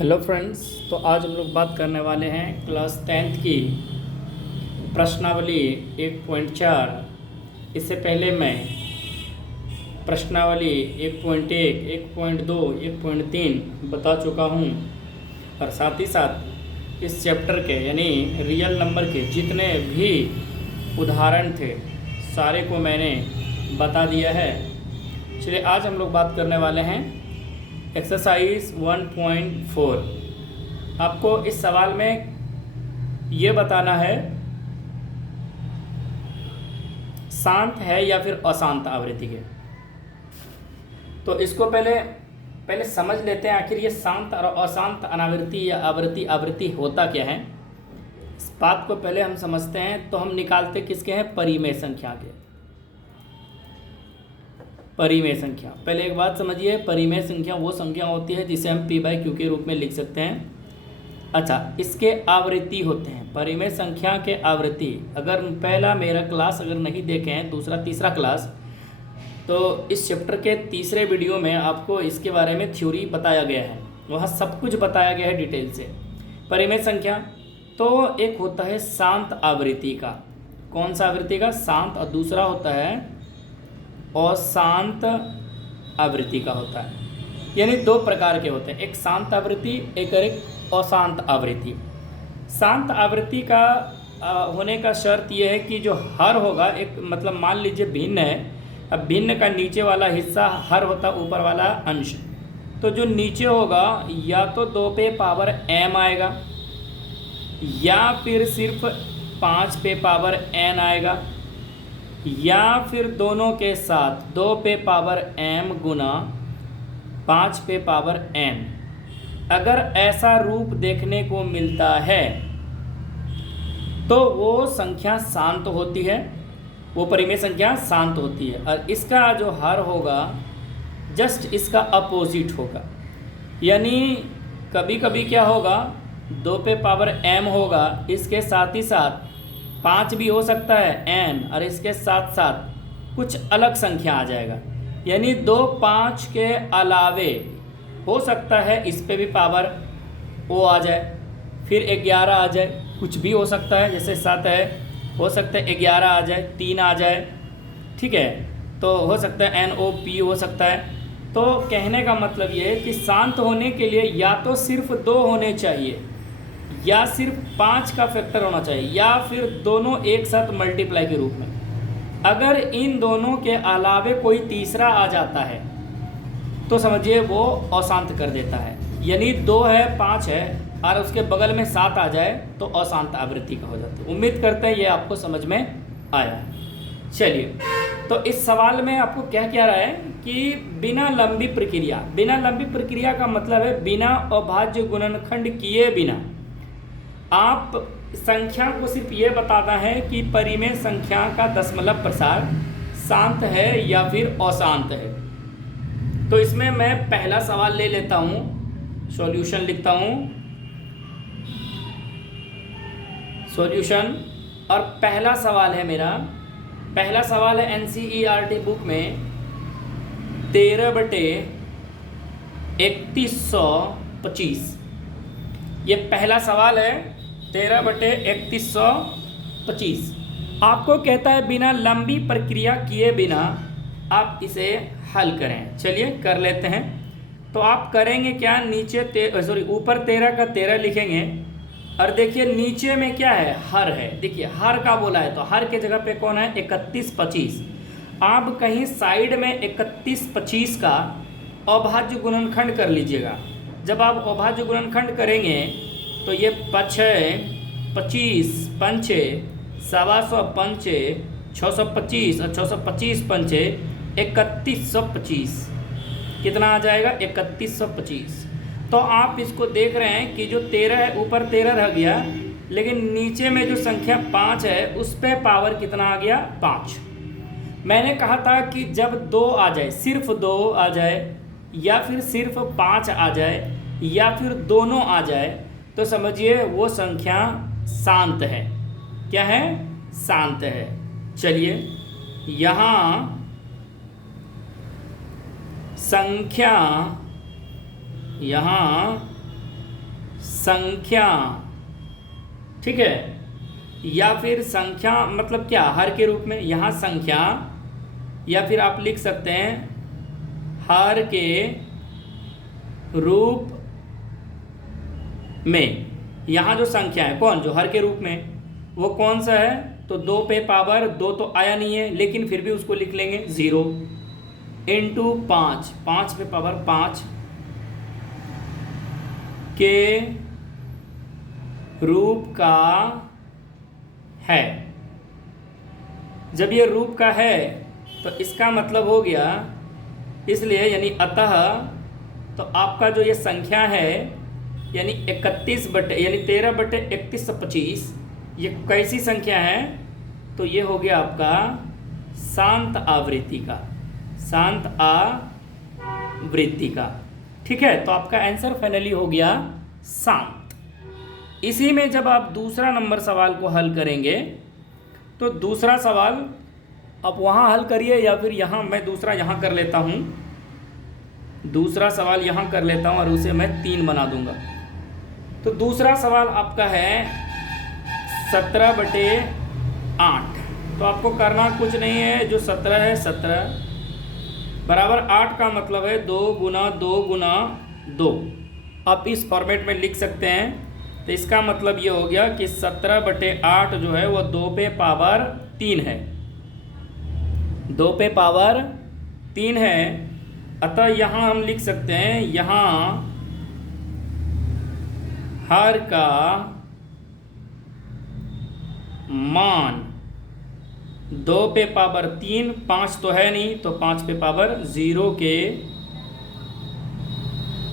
Hello friends. तो आज हम लोग बात करने वाले हैं क्लास 10th की प्रश्नावली 1.4। इससे पहले मैं प्रश्नावली 1.1, 1.2, 1.3 बता चुका हूँ और साथ ही साथ इस चैप्टर के यानी रियल नंबर के जितने भी उदाहरण थे सारे को मैंने बता दिया है। चलिए आज हम लोग बात करने वाले हैं एक्सरसाइज 1.4। आपको इस सवाल में ये बताना है शांत है या फिर अशांत आवृत्ति के। तो इसको पहले समझ लेते हैं आखिर ये शांत और अशांत अनावृत्ति या आवृत्ति होता क्या है। इस बात को पहले हम समझते हैं। तो हम निकालते किसके हैं? परिमेय संख्या के। परिमेय संख्या, पहले एक बात समझिए, परिमेय संख्या वो संख्या होती है जिसे हम p/q के रूप में लिख सकते हैं। अच्छा, इसके आवृत्ति होते हैं। परिमेय संख्या के आवृत्ति, अगर पहला मेरा क्लास अगर नहीं देखे हैं, दूसरा तीसरा क्लास, तो इस चैप्टर के तीसरे वीडियो में आपको इसके बारे में थ्योरी बताया गया है, वहाँ सब कुछ बताया गया है डिटेल से। परिमेय संख्या तो एक होता है शांत आवृत्ति का। कौन सा आवृत्ति का? शांत। और दूसरा होता है अशांत आवृत्ति का होता है। यानी दो प्रकार के होते हैं, एक शांत आवृत्ति, एक अशांत आवृत्ति। शांत आवृत्ति का होने का शर्त यह है कि जो हर होगा, एक मतलब मान लीजिए भिन्न है। अब भिन्न का नीचे वाला हिस्सा हर होता, ऊपर वाला अंश। तो जो नीचे होगा या तो 2 पे पावर m आएगा या फिर सिर्फ 5 पे पावर n आएगा या फिर दोनों के साथ 2 पे पावर m गुना 5 पे पावर n। अगर ऐसा रूप देखने को मिलता है तो वो संख्या शांत होती है, वो परिमेय संख्या शांत होती है। और इसका जो हर होगा जस्ट इसका अपोजिट होगा। यानी कभी कभी क्या होगा, 2 पे पावर m होगा, इसके साथ ही साथ 5 भी हो सकता है n, और इसके साथ साथ कुछ अलग संख्या आ जाएगा। यानी 2 5 के अलावे हो सकता है इस पे भी पावर o आ जाए, फिर 11 आ जाए, कुछ भी हो सकता है। जैसे 7 है, हो सकता है 11 आ जाए, 3 आ जाए, ठीक है। तो हो सकता है NOP हो सकता है। तो कहने का मतलब ये है कि शांत होने के लिए या तो सिर्फ 2 होने चाहिए या सिर्फ 5 का फैक्टर होना चाहिए या फिर दोनों एक साथ मल्टीप्लाई के रूप में। अगर इन दोनों के अलावे कोई तीसरा आ जाता है तो समझिए वो अशांत कर देता है। यानी 2 है, 5 है और उसके बगल में 7 आ जाए तो अशांत आवृत्ति का हो जाता है। उम्मीद करते हैं ये आपको समझ में आया है। चलिए, तो इस सवाल में आपको क्या कह रहा है कि बिना लंबी प्रक्रिया का मतलब है बिना अभाज्य गुणनखंड किए बिना आप संख्या को सिर्फ ये बताना है कि परिमेय संख्या का दशमलव प्रसार शांत है या फिर अशांत है। तो इसमें मैं पहला सवाल ले लेता हूँ, सॉल्यूशन लिखता हूँ, सॉल्यूशन। और पहला सवाल है मेरा, पहला सवाल है NCERT बुक में 13/3125। ये पहला सवाल है 13/3125। आपको कहता है बिना लंबी प्रक्रिया किए बिना आप इसे हल करें। चलिए कर लेते हैं। तो आप करेंगे क्या, नीचे ऊपर 13 का 13 लिखेंगे और देखिए नीचे में क्या है, हर है। देखिए हर का बोला है तो हर के जगह पे कौन है, 3125। आप कहीं साइड में 3125 का अभाज्य गुणनखंड कर लीजिएगा। जब आप अभाज्य गुणनखंड करेंगे तो ये 5 25 पंचे 125 पंचे 625 और 625 पंचे 3125, कितना आ जाएगा, 3125। तो आप इसको देख रहे हैं कि जो 13 है, ऊपर 13 रह गया, लेकिन नीचे में जो संख्या 5 है उस पे पावर कितना आ गया, 5। मैंने कहा था कि जब 2 आ जाए, सिर्फ 2 आ जाए या फिर सिर्फ 5 आ जाए या फिर दोनों आ जाए तो समझिए वो संख्या शांत है। क्या है, शांत है। चलिए यहाँ संख्या, यहाँ संख्या, ठीक है, या फिर संख्या मतलब क्या, हर के रूप में, यहाँ संख्या, या फिर आप लिख सकते हैं हर के रूप में। यहाँ जो संख्या है कौन, जो हर के रूप में, वो कौन सा है, तो 2 पे पावर 2 तो आया नहीं है, लेकिन फिर भी उसको लिख लेंगे 0 इंटू 5, 5 पे पावर 5 के रूप का है। जब ये रूप का है तो इसका मतलब हो गया, इसलिए यानी अतः, तो आपका जो ये संख्या है यानी 31 बटे यानी 13 बटे 31 से 25, ये कैसी संख्या है, तो ये हो गया आपका शांत आवृत्ति का, शांत आवृत्ति का, ठीक है। तो आपका आंसर फाइनली हो गया शांत। इसी में जब आप दूसरा नंबर सवाल को हल करेंगे तो दूसरा सवाल आप वहाँ हल करिए, या फिर यहाँ मैं दूसरा यहाँ कर लेता हूँ, दूसरा सवाल यहाँ कर लेता हूँ और उसे मैं 3 बना दूंगा। तो दूसरा सवाल आपका है 17 बटे 8। तो आपको करना कुछ नहीं है, जो 17 है 17 बराबर 8 का मतलब है 2 गुना 2 गुना 2। आप इस फॉर्मेट में लिख सकते हैं। तो इसका मतलब ये हो गया कि 17 बटे 8 जो है वो 2 पे पावर 3 है, 2 पे पावर 3 है। अतः यहाँ हम लिख सकते हैं, यहाँ हर का मान 2 पे पावर 3, 5 तो है नहीं, तो 5 पे पावर 0 के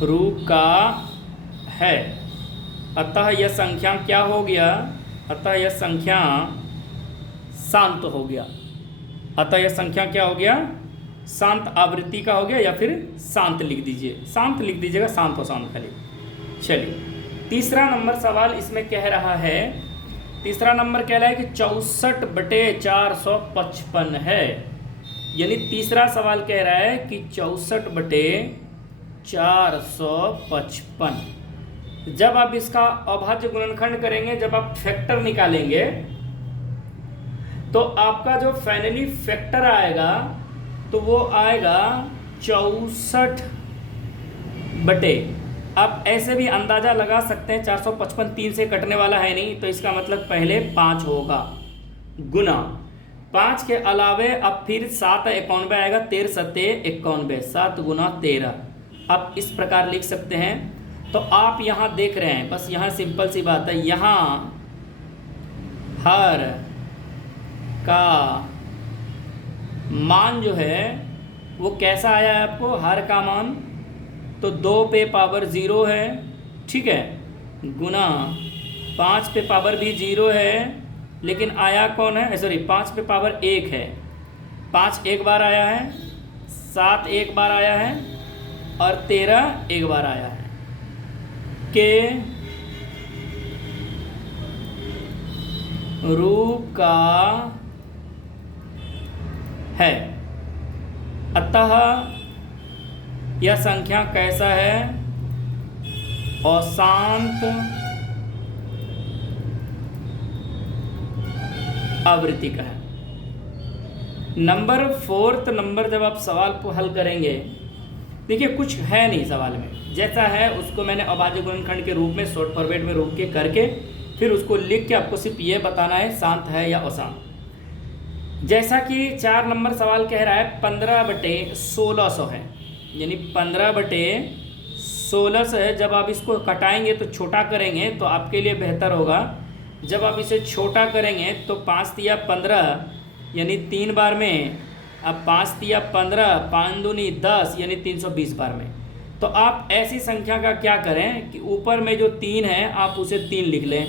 रूप का है। अतः यह संख्या क्या हो गया, अतः यह संख्या शांत हो गया। अतः यह संख्या क्या हो गया, शांत आवृत्ति का हो गया, या फिर शांत लिख दीजिए, शांत लिख दीजिएगा, शांत हो शांत खाली। चलिए तीसरा नंबर सवाल इसमें कह रहा है, तीसरा नंबर कह रहा है कि 64 बटे 455 है। यानी तीसरा सवाल कह रहा है कि 64 बटे 455। जब आप इसका अभाज्य गुणनखंड करेंगे, जब आप फैक्टर निकालेंगे, तो आपका जो फाइनली फैक्टर आएगा तो वो आएगा 64 बटे, आप ऐसे भी अंदाज़ा लगा सकते हैं 455 3 से कटने वाला है नहीं, तो इसका मतलब पहले 5 होगा, गुना 5 के अलावे अब फिर 7 91 आएगा, 13 सत्ते 91, 7 गुना 13। आप इस प्रकार लिख सकते हैं। तो आप यहाँ देख रहे हैं, बस यहाँ सिंपल सी बात है, यहाँ हर का मान जो है वो कैसा आया है आपको, हर का मान तो 2 पे पावर 0 है, ठीक है, गुना 5 पे पावर भी 0 है, लेकिन आया कौन है, सॉरी 5 पे पावर 1 है, 5 एक बार आया है, 7 एक बार आया है और 13 एक बार आया है, के रूप का है। अतः यह संख्या कैसा है, अशांत आवृत्ति का है। नंबर 4th नंबर जब आप सवाल को हल करेंगे, देखिए कुछ है नहीं सवाल में, जैसा है उसको मैंने अभाज्य गुणनखंड के रूप में शॉर्ट फॉर्मेट में रोक के करके फिर उसको लिख के आपको सिर्फ ये बताना है शांत है या अशांत। जैसा कि 4 नंबर सवाल कह रहा है 15 बटे 1600 है, यानी 15 बटे 1600 है। जब आप इसको कटाएंगे तो छोटा करेंगे तो आपके लिए बेहतर होगा। जब आप इसे छोटा करेंगे तो 5 तिया 15 यानी 3 बार में, अब 5 तिया 15, 5 दूनी 10 यानी 320 बार में। तो आप ऐसी संख्या का क्या करें कि ऊपर में जो 3 है आप उसे 3 लिख लें,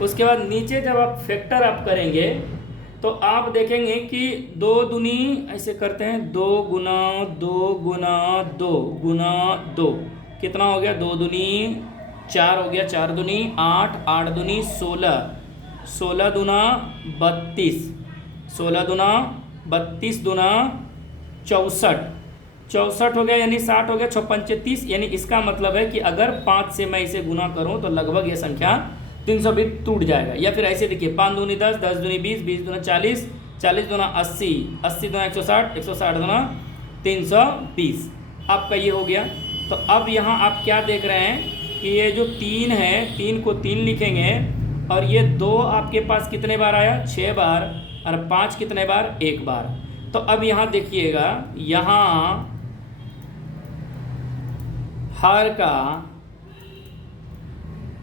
उसके बाद नीचे जब आप फैक्टर आप करेंगे तो आप देखेंगे कि 2 दूनी ऐसे करते हैं, 2 गुना 2 गुना 2 गुना 2 कितना हो गया, 2 दूनी 4 हो गया, 4 दूनी 8, 8 दूनी 16, 16 दूना 32, 16 दूना 32 दूना 64, 64 हो गया, यानी 60 हो गया, 6×5 = 30, यानी इसका मतलब है कि अगर 5 से मैं इसे गुना करूं तो लगभग ये संख्या 320 टूट जाएगा। या फिर ऐसे देखिए 5 दूनी 10, 10 दूनी 20, 20 दूना 40, 40 दूना 80, 80 दूना 160, 160 दूना 320। आपका ये हो गया। तो अब यहाँ आप क्या देख रहे हैं कि ये जो 3 है, 3 को 3 लिखेंगे, और ये 2 आपके पास कितने बार आया, 6 बार, और 5 कितने बार, 1 बार। तो अब यहाँ देखिएगा, यहाँ हर का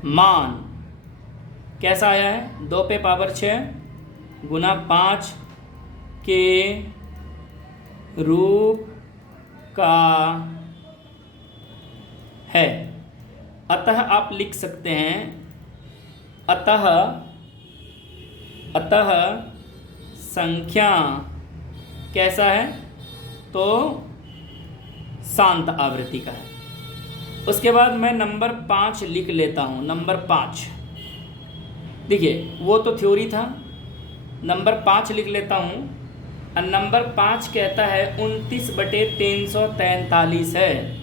मान कैसा आया है, 2 पे पावर 6 गुना 5 के रूप का है। अतः आप लिख सकते हैं, अतः संख्या कैसा है, तो शांत आवृत्ति का है। उसके बाद मैं नंबर 5 लिख लेता हूँ। नंबर 5 देखिए, वो तो थ्योरी था, नंबर 5 लिख लेता हूँ। और नंबर 5 कहता है 29/343 है,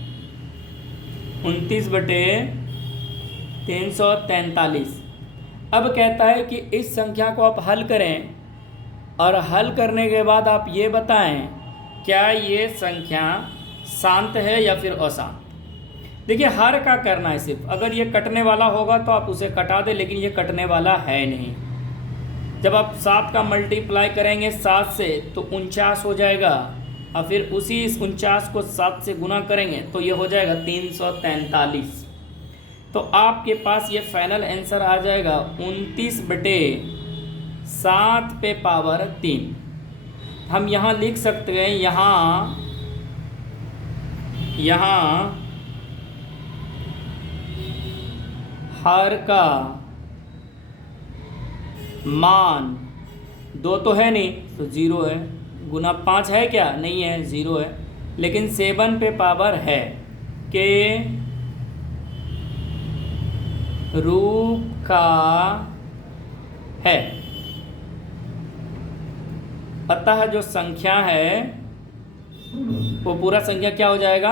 29/343। अब कहता है कि इस संख्या को आप हल करें, और हल करने के बाद आप ये बताएं क्या ये संख्या शांत है या फिर अशांत। देखिए, हर का करना है सिर्फ, अगर ये कटने वाला होगा तो आप उसे कटा दें, लेकिन ये कटने वाला है नहीं। जब आप 7 का मल्टीप्लाई करेंगे 7 से तो 49 हो जाएगा, और फिर उसी 49 को 7 से गुना करेंगे तो ये हो जाएगा 343। तो आपके पास ये फाइनल आंसर आ जाएगा 29/7⁻3। हम यहाँ लिख सकते हैं, यहाँ हर का मान 2 तो है नहीं, तो 0 है, गुना 5 है क्या, नहीं है, 0 है, लेकिन 7 पे पावर है के रूप का है। अतः जो संख्या है वो पूरा संख्या क्या हो जाएगा,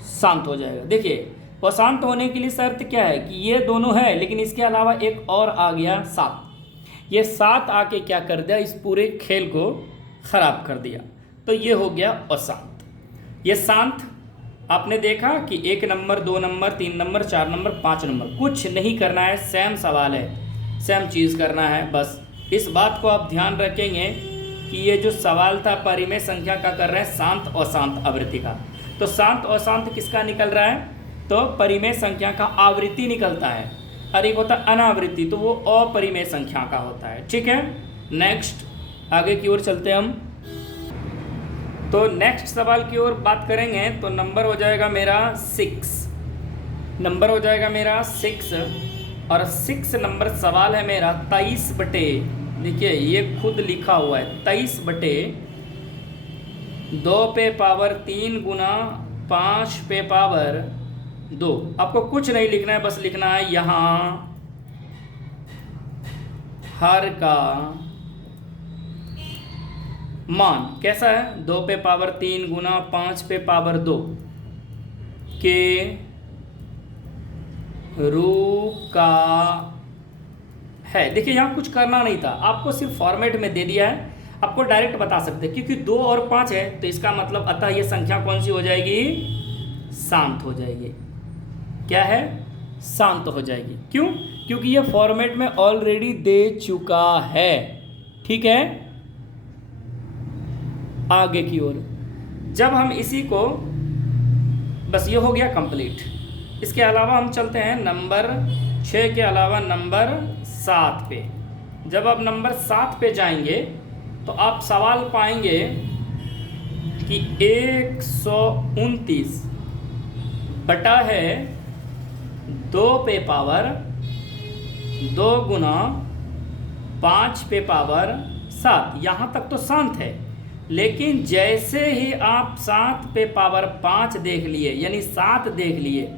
अशांत हो जाएगा। देखिए, अशांत होने के लिए शर्त क्या है कि ये दोनों है, लेकिन इसके अलावा एक और आ गया 7। ये 7 आके क्या कर दिया, इस पूरे खेल को खराब कर दिया, तो ये हो गया अशांत। ये शांत आपने देखा कि 1 number, 2 number, 3 number, 4 number, 5 number, कुछ नहीं करना है, सेम सवाल है, सेम चीज़ करना है। बस इस बात को आप ध्यान रखेंगे कि ये जो सवाल था परिमेय संख्या का कर रहे हैं, शांत अशांत आवृत्ति का। तो शांत अशांत किसका निकल रहा है, तो परिमेय संख्या का आवृत्ति निकलता है, और एक होता है अनावृत्ति, तो वो अपरिमेय संख्या का होता है। ठीक है, नेक्स्ट आगे की ओर चलते हैं हम। तो नेक्स्ट सवाल की ओर बात करेंगे, तो नंबर हो जाएगा मेरा 6, नंबर हो जाएगा मेरा 6, और 6 नंबर सवाल है मेरा 23 बटे, देखिए ये खुद लिखा हुआ है, 23 बटे 2 पे पावर 3 गुना 5 पे पावर 2। आपको कुछ नहीं लिखना है, बस लिखना है यहाँ हर का मान कैसा है, 2 पे पावर 3 गुना 5 पे पावर 2 के रूप का है। देखिए, यहाँ कुछ करना नहीं था, आपको सिर्फ फॉर्मेट में दे दिया है, आपको डायरेक्ट बता सकते हैं, क्योंकि 2 और 5 है, तो इसका मतलब अतः ये संख्या कौन सी हो जाएगी, शांत हो जाएगी। क्या है, शांत हो जाएगी। क्यों, क्योंकि ये फॉर्मेट में ऑलरेडी दे चुका है। ठीक है, आगे की ओर जब हम इसी को, बस ये हो गया कंप्लीट। इसके अलावा हम चलते हैं नंबर 6 के अलावा नंबर 7 पे। जब आप नंबर 7 पे जाएंगे तो आप सवाल पाएंगे कि 129 बटा है 2 पे पावर 2 गुना 5 पे पावर 7। यहाँ तक तो शांत है, लेकिन जैसे ही आप 7 पे पावर 5 देख लिए, यानी 7 देख लिए,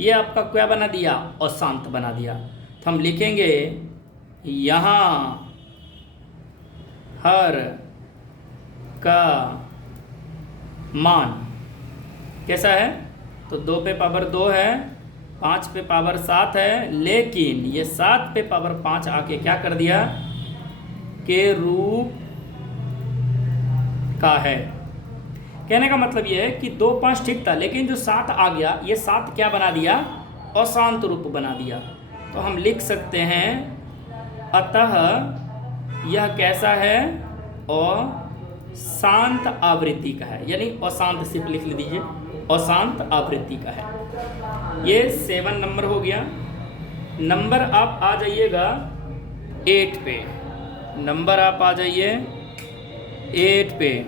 ये आपका क्या बना दिया, अशांत बना दिया। तो हम लिखेंगे यहाँ हर का मान कैसा है? तो 2 पे पावर 2 है, 5 पे पावर 7 है, लेकिन ये 7 पे पावर 5 आके क्या कर दिया के रूप का है। कहने का मतलब ये है कि 2 5 ठीक था, लेकिन जो 7 आ गया, ये 7 क्या बना दिया? अशांत रूप बना दिया। तो हम लिख सकते हैं अतः यह कैसा है? अशांत आवृत्ति का है, यानी अशांत सिर्फ लिख दीजिए, अशांत आवृत्ति का है। ये 7 नंबर हो गया। नंबर आप आ जाइएगा 8 पे, नंबर आप आ जाइए 8 पे।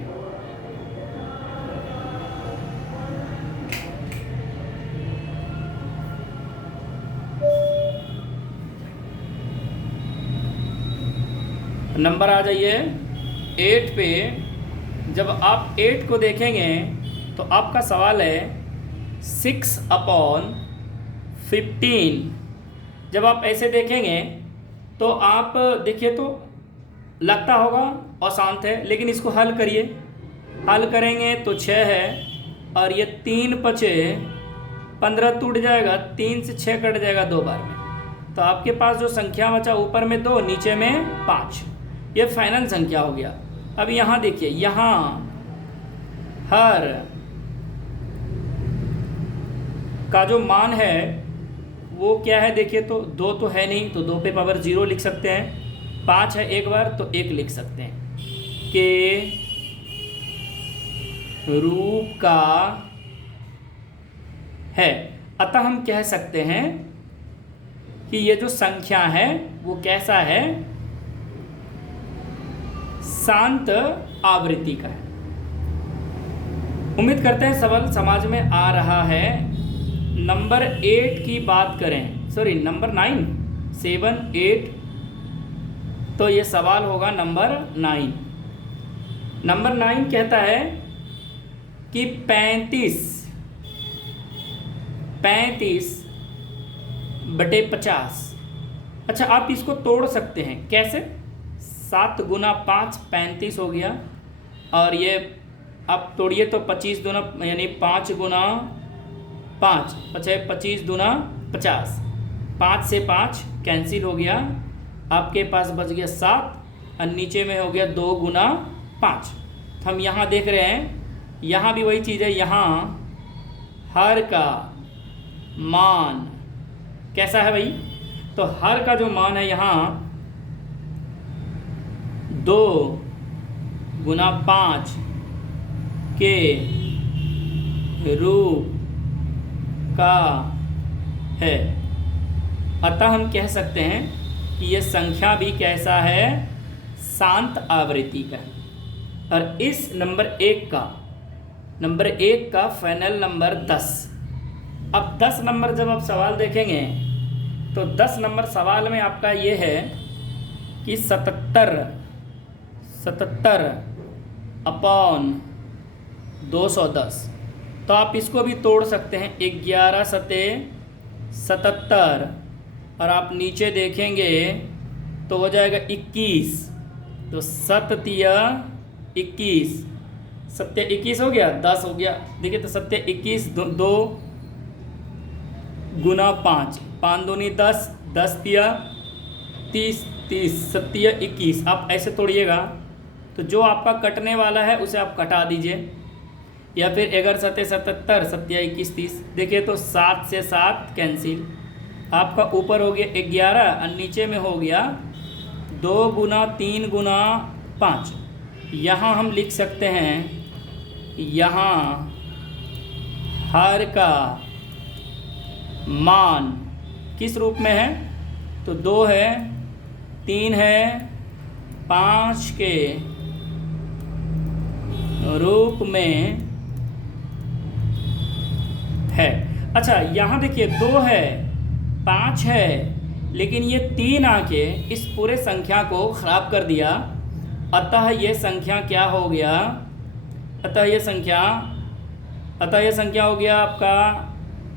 नंबर आ जाइए 8 पे। जब आप 8 को देखेंगे तो आपका सवाल है 6/15। जब आप ऐसे देखेंगे तो आप देखिए तो लगता होगा अशांत है, लेकिन इसको हल करिए। हल करेंगे तो 6 है, और ये 3 5 15 टूट जाएगा, 3 से 6 कट जाएगा 2 बार में। तो आपके पास जो संख्या बचा ऊपर में 2, नीचे में 5, ये फाइनल संख्या हो गया। अब यहाँ देखिए, यहाँ हर का जो मान है वो क्या है? देखिए तो 2 तो है नहीं, तो 2 पे पावर 0 लिख सकते हैं। 5 है एक बार, तो 1 लिख सकते हैं। के रूप का है। अतः हम कह सकते हैं कि ये जो संख्या है वो कैसा है? शांत आवृत्ति का है। उम्मीद करते हैं सवाल समझ में आ रहा है। नंबर 8 की बात करें, सॉरी नंबर 9, 7 8, तो ये सवाल होगा नंबर 9। नंबर 9 कहता है कि 35/50। अच्छा, आप इसको तोड़ सकते हैं कैसे? 7 गुना 5 35 हो गया, और ये आप तोड़िए तो 25 दूना यानी 5 गुना 5 25 दूना 50। 5 से 5 कैंसिल हो गया, आपके पास बच गया 7, और नीचे में हो गया 2 गुना 5। तो हम यहाँ देख रहे हैं, यहाँ भी वही चीज़ है। यहाँ हर का मान कैसा है भाई? तो हर का जो मान है यहाँ 2 गुना 5 के रूप का है। अतः हम कह सकते हैं कि यह संख्या भी कैसा है? शांत आवृत्ति का है। और इस नंबर 1 का फाइनल नंबर 10। अब 10 नंबर जब आप सवाल देखेंगे तो 10 नंबर सवाल में आपका ये है कि 77/210। तो आप इसको भी तोड़ सकते हैं, 11 सते 77, और आप नीचे देखेंगे तो हो जाएगा 21। तो 7 21, 7 21 हो गया, 10 हो गया। देखिए तो 7 21, 2 गुना 5, 5 दूनी 10, 10 तिया 30, 30 7 21। आप ऐसे तोड़िएगा तो जो आपका कटने वाला है उसे आप कटा दीजिए, या फिर 11 7 77, 7 21 30। देखिए तो 7 से 7 कैंसिल, आपका ऊपर हो गया 11 और नीचे में हो गया 2 गुना 3 गुना 5। यहाँ हम लिख सकते हैं, यहाँ हर का मान किस रूप में है? तो 2 है, 3 है, 5 के रूप में है। अच्छा, यहाँ देखिए 2 है, 5 है, लेकिन ये 3 आके इस पूरे संख्या को खराब कर दिया। अतः ये संख्या क्या हो गया? अतः ये संख्या हो गया आपका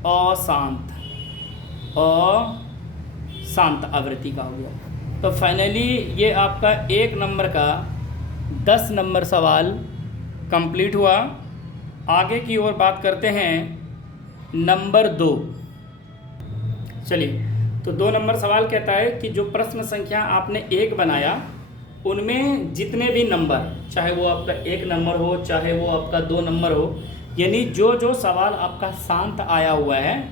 अशांत आवृत्ति का हो गया। तो फाइनली ये आपका 1 नंबर का 10 नंबर सवाल कंप्लीट हुआ। आगे की ओर बात करते हैं नंबर 2। चलिए, तो 2 नंबर सवाल कहता है कि जो प्रश्न संख्या आपने 1 बनाया उनमें जितने भी नंबर, चाहे वो आपका 1 नंबर हो चाहे वो आपका 2 नंबर हो, यानी जो जो सवाल आपका शांत आया हुआ है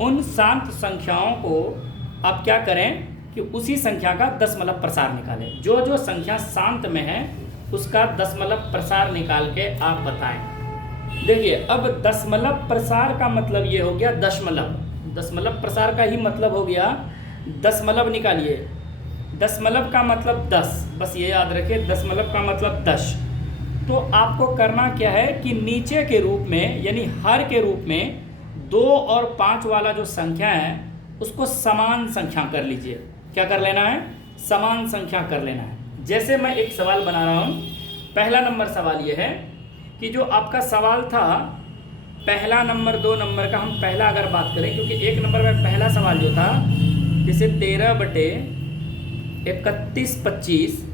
उन शांत संख्याओं को आप क्या करें कि उसी संख्या का दशमलव प्रसार निकालें। जो जो संख्या शांत में है उसका दशमलव प्रसार निकाल के आप बताएं। देखिए, अब दशमलव प्रसार का मतलब ये हो गया दशमलव, दशमलव प्रसार का ही मतलब हो गया दशमलव निकालिए। दशमलव का मतलब 10, बस ये याद रखिए, दशमलव का मतलब 10। तो आपको करना क्या है कि नीचे के रूप में यानी हर के रूप में 2 और 5 वाला जो संख्या है उसको समान संख्या कर लीजिए। क्या कर लेना है? समान संख्या कर लेना है। जैसे मैं एक सवाल बना रहा हूँ। पहला नंबर सवाल ये है कि जो आपका सवाल था पहला नंबर 2 नंबर का, हम पहला अगर बात करें, क्योंकि 1 नंबर में पहला सवाल जो था जैसे 13/3125,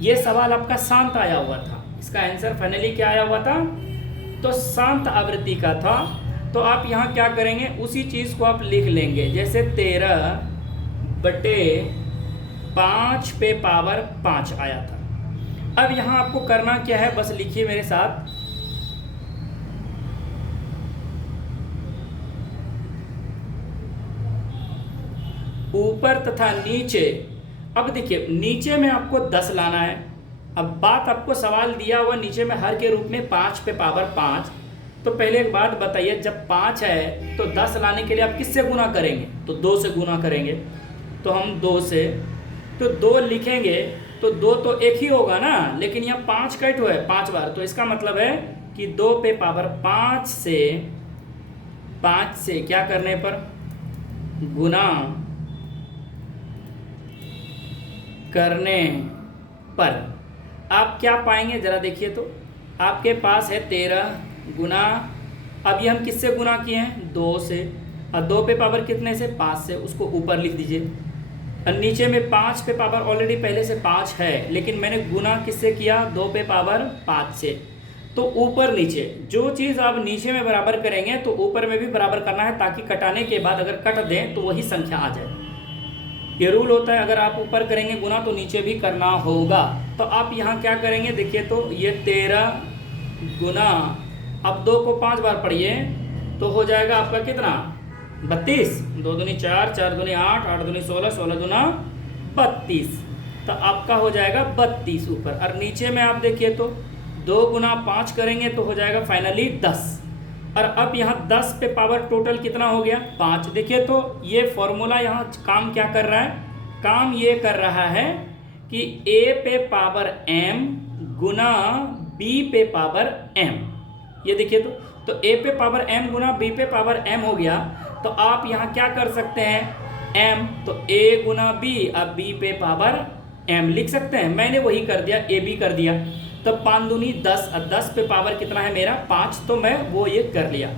ये सवाल आपका शांत आया हुआ था। इसका आंसर फाइनली क्या आया हुआ था? तो शांत आवृत्ति का था। तो आप यहाँ क्या करेंगे, उसी चीज़ को आप लिख लेंगे। जैसे 13/5 पे पावर 5 आया था। अब यहाँ आपको करना क्या है, बस लिखिए मेरे साथ। ऊपर तथा नीचे, अब देखिए नीचे में आपको 10 लाना है। अब बात आपको सवाल दिया हुआ नीचे में हर के रूप में 5 पे पावर 5। तो पहले एक बात बताइए, जब 5 है तो 10 लाने के लिए आप किससे गुना करेंगे? तो 2 से गुना करेंगे। तो हम 2 से, तो 2 लिखेंगे तो 2 तो एक ही होगा ना, लेकिन यहाँ 5 कट हुआ है 5 बार। तो इसका मतलब है कि 2 पे पावर 5 से क्या करने पर? गुना करने पर आप क्या पाएंगे जरा देखिए। तो आपके पास है 13 गुना, अभी हम किससे गुना किए हैं? 2 से। और 2 पे पावर कितने से? 5 से। उसको ऊपर लिख दीजिए। और नीचे में 5 पे पावर ऑलरेडी पहले से 5 है, लेकिन मैंने गुना किससे किया? 2 पे पावर 5 से। तो ऊपर नीचे जो चीज़ आप नीचे में बराबर करेंगे तो ऊपर में भी बराबर करना है, ताकि कटाने के बाद अगर कट दें तो वही संख्या आ जाए। ये रूल होता है, अगर आप ऊपर करेंगे गुना तो नीचे भी करना होगा। तो आप यहाँ क्या करेंगे देखिए, तो ये 13 गुना, अब 2 को 5 बार पढ़िए तो हो जाएगा आपका कितना? 32। 2 दूनी 4, 4 दूनी 8, 8 दूनी 16, 16 दूना 32। तो आपका हो जाएगा 32 ऊपर। और नीचे में आप देखिए तो 2 गुना 5 करेंगे तो हो जाएगा फाइनली 10। और अब यहाँ 10 पे पावर टोटल कितना हो गया? 5। देखिए तो ये फॉर्मूला यहाँ काम क्या कर रहा है? काम ये कर रहा है कि a पे पावर m गुना b पे पावर m। ये देखिए तो a पे पावर m गुना b पे पावर m हो गया। तो आप यहाँ क्या कर सकते हैं? m तो a गुना b, अब b पे पावर m लिख सकते हैं। मैंने वही कर दिया, a b कर दिया। तो 5 दूनी 10, और 10 पे पावर कितना है मेरा? 5। तो मैं वो ये कर लिया।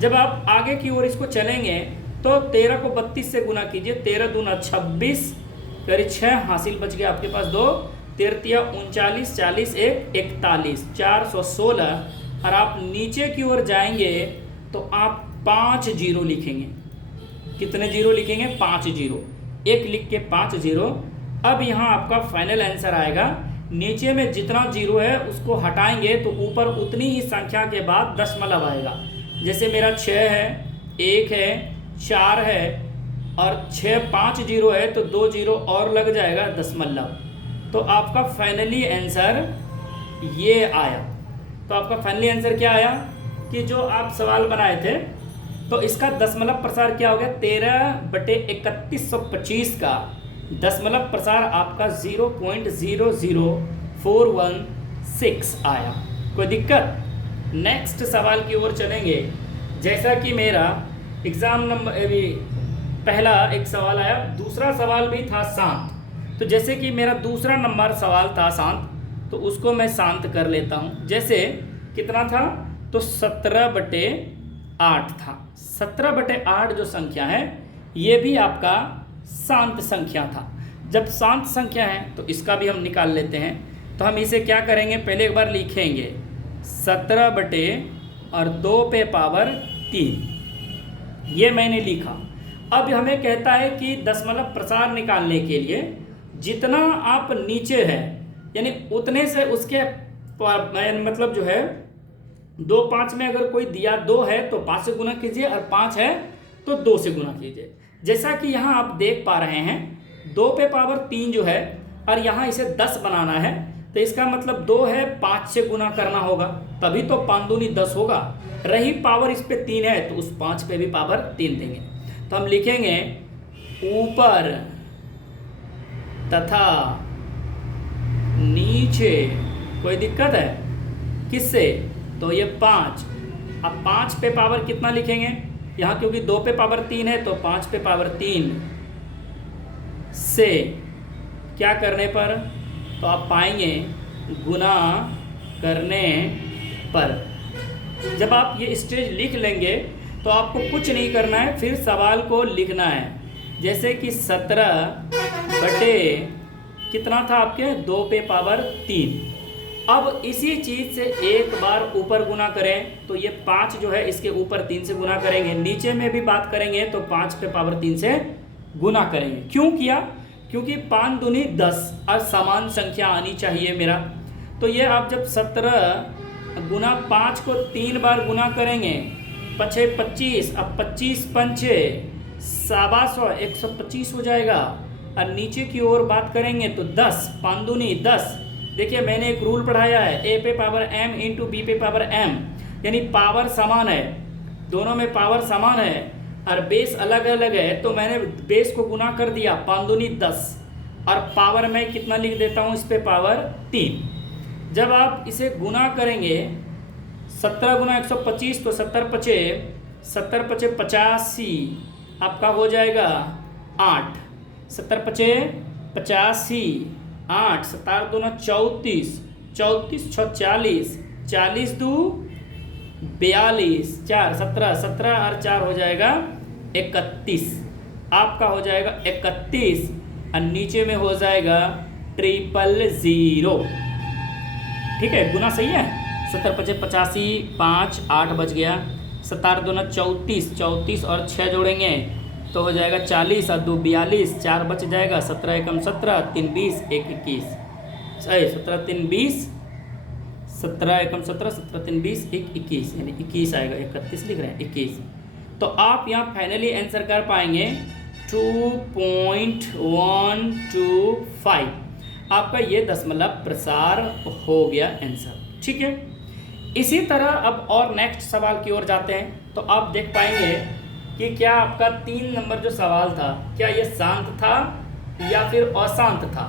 जब आप आगे की ओर इसको चलेंगे तो 13 को 32 से गुना कीजिए। 13 दूना 26, करीब 6 हासिल बच गया आपके पास। 2 13 39, 40 1 41, 416। और आप नीचे की ओर जाएंगे तो आप 5 जीरो लिखेंगे। कितने जीरो लिखेंगे? 5 जीरो। एक लिख के 5 जीरो। अब यहाँ आपका फाइनल आंसर आएगा। नीचे में जितना जीरो है उसको हटाएंगे तो ऊपर उतनी ही संख्या के बाद दशमलव आएगा। जैसे मेरा 6 है, 1 है, 4 है और 5 जीरो है तो 2 जीरो और लग जाएगा दशमलव। तो आपका फाइनली आंसर ये आया। तो आपका फाइनली आंसर क्या आया कि जो आप सवाल बनाए थे तो इसका दशमलव प्रसार क्या हो गया? 13/3125 का दशमलव प्रसार आपका 0.00416 आया। कोई दिक्कत? नेक्स्ट सवाल की ओर चलेंगे। जैसा कि मेरा एग्ज़ाम नंबर अभी पहला एक सवाल आया, दूसरा सवाल भी था शांत। तो जैसे कि मेरा दूसरा नंबर सवाल था शांत, तो उसको मैं शांत कर लेता हूँ। जैसे कितना था? तो 17/8 था। 17/8 जो संख्या है ये भी आपका शांत संख्या था। जब शांत संख्या है तो इसका भी हम निकाल लेते हैं। तो हम इसे क्या करेंगे? पहले एक बार लिखेंगे 17 बटे और 2 पे पावर 3, ये मैंने लिखा। अब हमें कहता है कि दशमलव प्रसार निकालने के लिए जितना आप नीचे है यानी उतने से उसके मतलब जो है 2 5 में अगर कोई दिया 2 है तो 5 से गुना कीजिए और 5 है तो 2 से गुना कीजिए। जैसा कि यहाँ आप देख पा रहे हैं 2 पे पावर 3 जो है और यहाँ इसे 10 बनाना है, तो इसका मतलब 2 है 5 से गुना करना होगा, तभी तो 5 दूनी 10 होगा। रही पावर इस पे 3 है तो उस 5 पे भी पावर 3 देंगे। तो हम लिखेंगे ऊपर तथा नीचे। कोई दिक्कत है किससे? तो ये 5। अब 5 पे पावर कितना लिखेंगे यहाँ, क्योंकि 2 पे पावर 3 है तो 5 पे पावर 3 से क्या करने पर, तो आप पाएंगे गुना करने पर। जब आप ये स्टेज लिख लेंगे तो आपको कुछ नहीं करना है, फिर सवाल को लिखना है। जैसे कि 17 बटे कितना था आपके 2 पे पावर 3। अब इसी चीज़ से एक बार ऊपर गुना करें तो ये 5 जो है इसके ऊपर 3 से गुना करेंगे, नीचे में भी बात करेंगे तो 5 पे पावर 3 से गुना करेंगे। क्यों किया? क्योंकि 5 दूनी 10 और समान संख्या आनी चाहिए मेरा। तो ये आप जब 17 गुना 5 को 3 बार गुना करेंगे, 5 25, अब 25 पंचे 125 125 हो जाएगा। और नीचे की ओर बात करेंगे तो 10 5 दूनी 10। देखिए मैंने एक रूल पढ़ाया है, ए पे पावर m इंटू बी पे पावर m, यानी पावर समान है, दोनों में पावर समान है और बेस अलग अलग है, तो मैंने बेस को गुना कर दिया 5 दूनी 10 और पावर में कितना लिख देता हूँ इस पे पावर 3। जब आप इसे गुना करेंगे 17 गुना 125 तो 70 पचे 85 आपका हो जाएगा 8, 70 पचे 85, 8 7 दूना 34, 34 6 40, 40 दू 42, 4 17, 17 और 4 हो जाएगा 31, आपका हो जाएगा 31 और नीचे में हो जाएगा 000। ठीक है, गुना सही है। 70 पचे 85, 5 8 बच गया, 17 दूना 34, 34 और 6 जोड़ेंगे तो हो जाएगा 40 और 2 42, 4 बच जाएगा, 17 एकम 17, 3 20, 1 21, 17 3 20, 17 एकम 17, 17 3 20, 1 21, यानी 21 आएगा, 31 लिख रहे हैं 21। तो आप यहाँ फाइनली आंसर कर पाएंगे 2.125, आपका ये दशमलव प्रसार हो गया आंसर। ठीक है, इसी तरह अब और नेक्स्ट सवाल की ओर जाते हैं तो आप देख पाएंगे कि क्या आपका 3 नंबर जो सवाल था क्या ये शांत था या फिर अशांत था।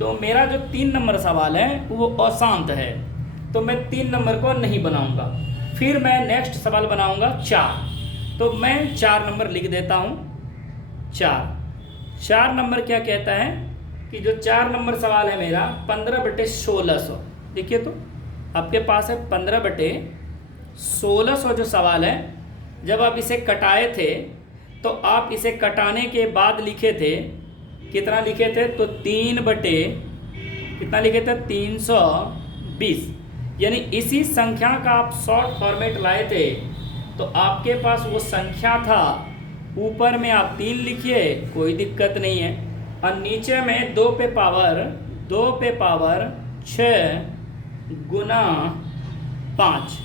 तो मेरा जो 3 नंबर सवाल है वो अशांत है, तो मैं 3 नंबर को नहीं बनाऊंगा, फिर मैं नेक्स्ट सवाल बनाऊंगा 4। तो मैं 4 नंबर लिख देता हूँ। 4 नंबर क्या कहता है कि जो 4 नंबर सवाल है मेरा 15 बटे 1600। देखिए तो आपके पास है 15 बटे 1600 जो सवाल है। जब आप इसे कटाए थे तो आप इसे कटाने के बाद लिखे थे, कितना लिखे थे, तो 3 बटे कितना लिखे थे 320, यानी इसी संख्या का आप शॉर्ट फॉर्मेट लाए थे तो आपके पास वो संख्या था। ऊपर में आप 3 लिखिए, कोई दिक्कत नहीं है, और नीचे में 2 पे पावर 6 गुना 5।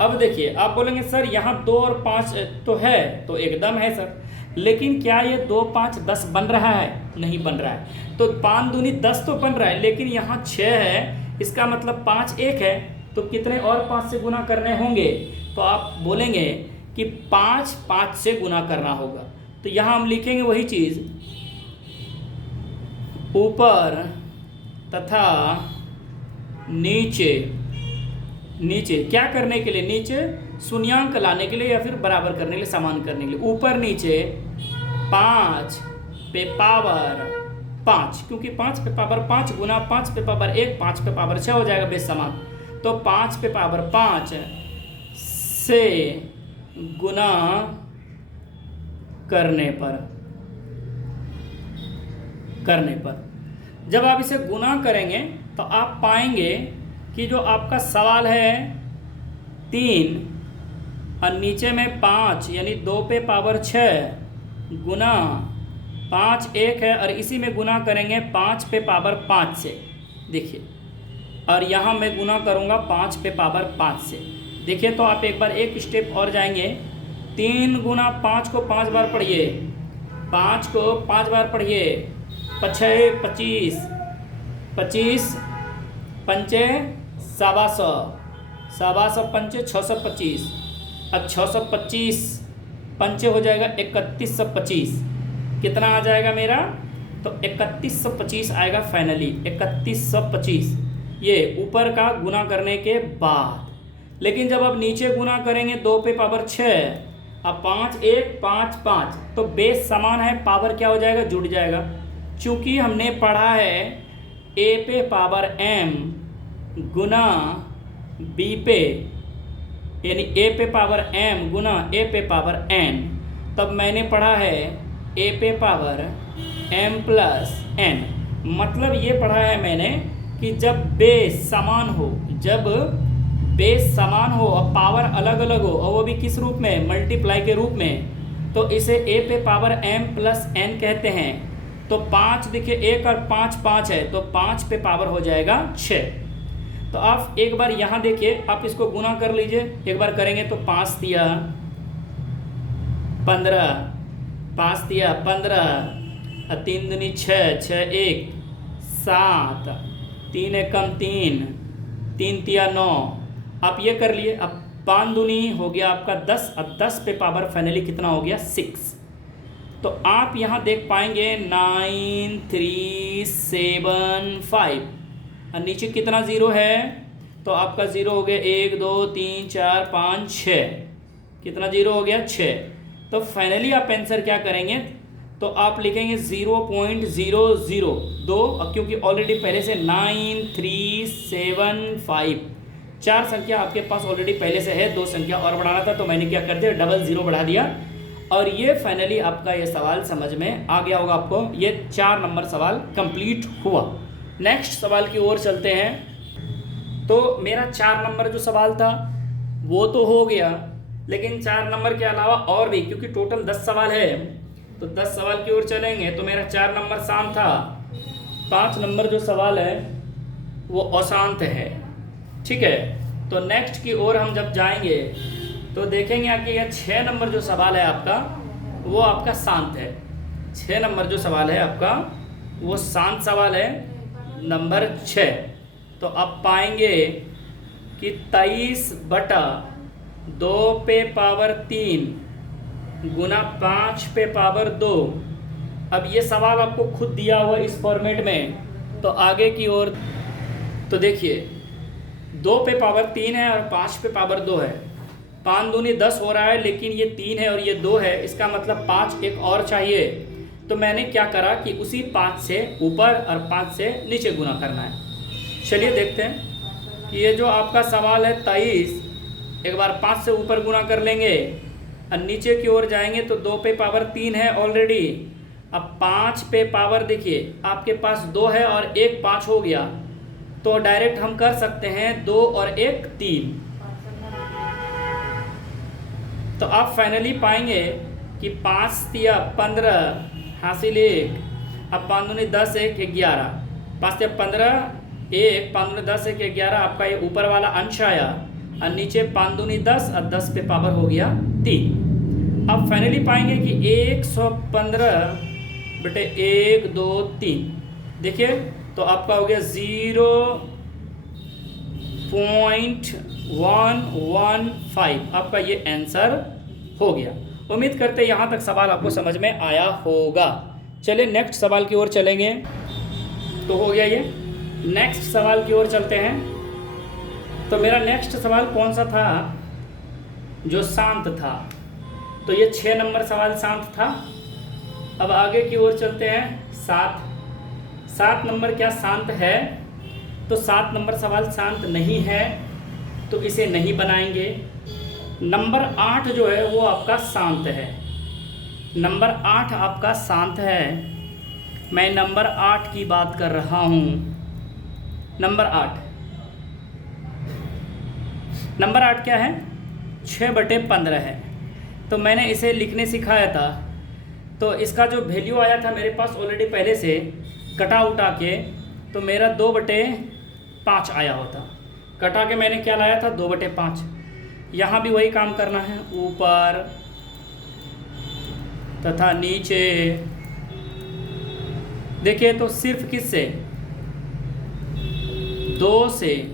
अब देखिए आप बोलेंगे सर यहाँ 2 और 5 तो है, तो एकदम है सर, लेकिन क्या ये 2 5 10 बन रहा है? नहीं बन रहा है। तो 5 दूनी 10 तो बन रहा है, लेकिन यहाँ 6 है, इसका मतलब 5 1 है, तो कितने और 5 से गुना करने होंगे? तो आप बोलेंगे कि 5 5 से गुना करना होगा। तो यहाँ हम लिखेंगे वही चीज़, ऊपर तथा नीचे क्या करने के लिए? नीचे शून्यांक लाने के लिए या फिर बराबर करने के लिए, समान करने के लिए। ऊपर नीचे 5 पे पावर 5, क्योंकि 5 पे पावर 5 गुना 5 पे पावर 1, 5 पे पावर 6 हो जाएगा बेस समान। तो 5 पे पावर 5 से गुना करने पर जब आप इसे गुना करेंगे तो आप पाएंगे कि जो आपका सवाल है 3 और नीचे में 5 यानी 2 पे पावर 6 गुना 5 1 है और इसी में गुना करेंगे 5 पे पावर 5 से। देखिए, और यहाँ मैं गुना करूँगा 5 पे पावर 5 से। देखिए तो आप एक बार एक स्टेप और जाएंगे। 3 गुना 5 को 5 बार पढ़िए, 5 को 5 बार पढ़िए, 5 25, 25 पंचे 125, 125 पंचे 625। अब 625 पंचे हो जाएगा 3125। कितना आ जाएगा मेरा? तो 3125 आएगा फाइनली, 3125 ये ऊपर का गुना करने के बाद। लेकिन जब अब नीचे गुना करेंगे 2 पे पावर 6, अब 5 1 5 5, तो बेस समान है, पावर क्या हो जाएगा? जुड़ जाएगा। चूँकि हमने पढ़ा है a पे पावर m गुना b पे, यानी a पे पावर m गुना a पे पावर n, तब मैंने पढ़ा है a पे पावर m प्लस n। मतलब ये पढ़ा है मैंने कि जब बेस समान हो, जब बेस समान हो और पावर अलग अलग हो, और वो भी किस रूप में? मल्टीप्लाई के रूप में, तो इसे a पे पावर m प्लस n कहते हैं। तो 5 देखिए 1 और 5 5 है, तो 5 पे पावर हो जाएगा 6। तो आप एक बार यहाँ देखिए, आप इसको गुना कर लीजिए। एक बार करेंगे तो 5 दिया 15, 5 दिया 15, 3 दूनी 6, 6 1 7, 3 एकम 3, 3 तिया 9। आप ये कर लिए। अब 5 दूनी हो गया आपका 10, अब 10 पे पावर फाइनली कितना हो गया? 6। तो आप यहाँ देख पाएंगे 9 3 7 5 और नीचे कितना ज़ीरो है? तो आपका ज़ीरो हो गया 1 2 3 4 5 6। कितना ज़ीरो हो गया? 6। तो फाइनली आप आंसर क्या करेंगे? तो आप लिखेंगे 0.002, क्योंकि ऑलरेडी पहले से 9 3 7 5 4 संख्या आपके पास ऑलरेडी पहले से है, 2 संख्या और बढ़ाना था, तो मैंने क्या कर दिया? डबल ज़ीरो बढ़ा दिया। और ये फाइनली आपका ये सवाल समझ में आ गया होगा आपको। ये 4 नंबर सवाल कंप्लीट हुआ। नेक्स्ट सवाल की ओर चलते हैं। तो मेरा 4 नंबर जो सवाल था वो तो हो गया, लेकिन 4 नंबर के अलावा और भी, क्योंकि टोटल 10 सवाल है, तो 10 सवाल की ओर चलेंगे। तो मेरा 4 नंबर शांत था, 5 नंबर जो सवाल है वो अशांत है। ठीक है, तो नेक्स्ट की ओर हम जब जाएंगे तो देखेंगे कि यह 6 नंबर जो सवाल है आपका वो आपका शांत है। 6 नंबर जो सवाल है आपका वो शांत सवाल है, नंबर 6। तो आप पाएंगे कि 23/2 पे पावर 3 गुना 5 पे पावर 2। अब ये सवाल आपको खुद दिया हुआ इस फॉर्मेट में, तो आगे की ओर तो देखिए 2 पे पावर 3 है और 5 पे पावर 2 है। 5 दूनी 10 हो रहा है, लेकिन ये 3 है और ये 2 है, इसका मतलब 5 एक और चाहिए। तो मैंने क्या करा कि उसी 5 से ऊपर और 5 से नीचे गुना करना है। चलिए देखते हैं कि ये जो आपका सवाल है 23, एक बार 5 से ऊपर गुना कर लेंगे और नीचे की ओर जाएंगे तो 2 पे पावर 3 है ऑलरेडी। अब 5 पे पावर देखिए आपके पास 2 है और 1 5 हो गया, तो डायरेक्ट हम कर सकते हैं 2 और 1 3। तो आप फाइनली पाएंगे कि 5 तिया 15 हासिल 1, अब 5 दूनी 10 1 11, 5 तिया 15 1, 5 दूनी 10 1 11, आपका ये ऊपर वाला अंश आया और नीचे 5 दूनी 10 और 10 पे पावर हो गया 3। अब फाइनली पाएंगे कि 115 बटे 1 2 3। देखिए तो आपका हो गया 0.115, आपका ये आंसर हो गया। उम्मीद करते हैं यहाँ तक सवाल आपको समझ में आया होगा। चलिए नेक्स्ट सवाल की ओर चलेंगे। तो हो गया ये, नेक्स्ट सवाल की ओर चलते हैं। तो मेरा नेक्स्ट सवाल कौन सा था? जो शांत था। तो ये 6 नंबर सवाल शांत था। अब आगे की ओर चलते हैं। 7 नंबर क्या शांत है? तो 7 नंबर सवाल शांत नहीं है, तो इसे नहीं बनाएंगे। नंबर 8 जो है वो आपका शांत है। नंबर 8 आपका शांत है। मैं नंबर 8 की बात कर रहा हूँ। नंबर 8 नंबर 8 क्या है? 6/15 है। तो मैंने इसे लिखने सिखाया था, तो इसका जो वैल्यू आया था मेरे पास ऑलरेडी पहले से कटा उठा के, तो मेरा 2/5 आया होता। कटा के मैंने क्या लाया था? 2/5। यहाँ भी वही काम करना है, ऊपर तथा नीचे। देखिए तो सिर्फ किससे? 2 से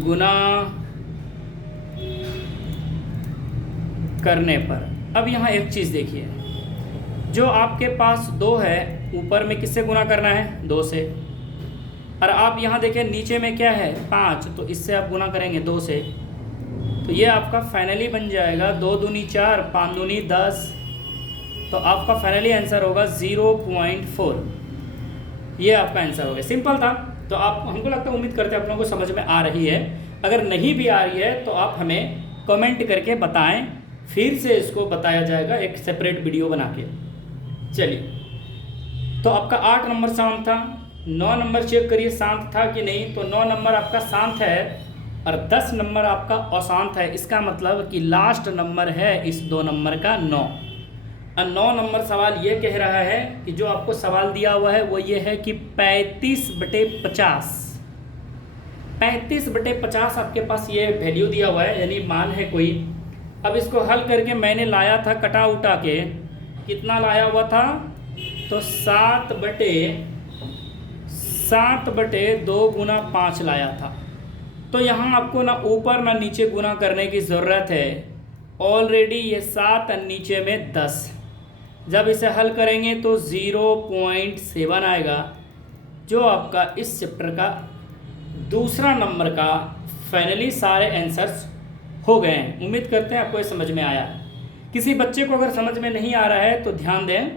गुना करने पर। अब यहाँ एक चीज़ देखिए, जो आपके पास 2 है, ऊपर में किससे गुना करना है? 2 से। और आप यहाँ देखिए नीचे में क्या है? 5, तो इससे आप गुना करेंगे 2 से। तो ये आपका फाइनली बन जाएगा 2 दूनी 4, 5 दूनी 10। तो आपका फाइनली आंसर होगा 0.4। ये आपका आंसर होगा। सिंपल था। तो आप, हमको लगता है, उम्मीद करते हैं आप लोगों को समझ में आ रही है। अगर नहीं भी आ रही है तो आप हमें कमेंट करके बताएं, फिर से इसको बताया जाएगा एक सेपरेट वीडियो बना के। चलिए, तो आपका 8 नंबर शांत था। 9 नंबर चेक करिए शांत था कि नहीं। तो 9 नंबर आपका शांत है और 10 नंबर आपका अशांत है। इसका मतलब कि लास्ट नंबर है इस 2 नंबर का 9। और 9 नंबर सवाल ये कह रहा है कि जो आपको सवाल दिया हुआ है वो ये है कि 35/50। 35/50 आपके पास ये वैल्यू दिया हुआ है, यानी मान है कोई। अब इसको हल करके मैंने लाया था कटा उठा के, कितना लाया हुआ था? तो 7/2 गुना 5 लाया था। तो यहाँ आपको ना ऊपर ना नीचे गुना करने की ज़रूरत है। ऑलरेडी ये 7 और नीचे में 10। जब इसे हल करेंगे तो 0.7 आएगा, जो आपका इस चैप्टर का दूसरा नंबर का फाइनली सारे आंसर्स हो गए हैं। उम्मीद करते हैं आपको ये समझ में आया। किसी बच्चे को अगर समझ में नहीं आ रहा है तो ध्यान दें,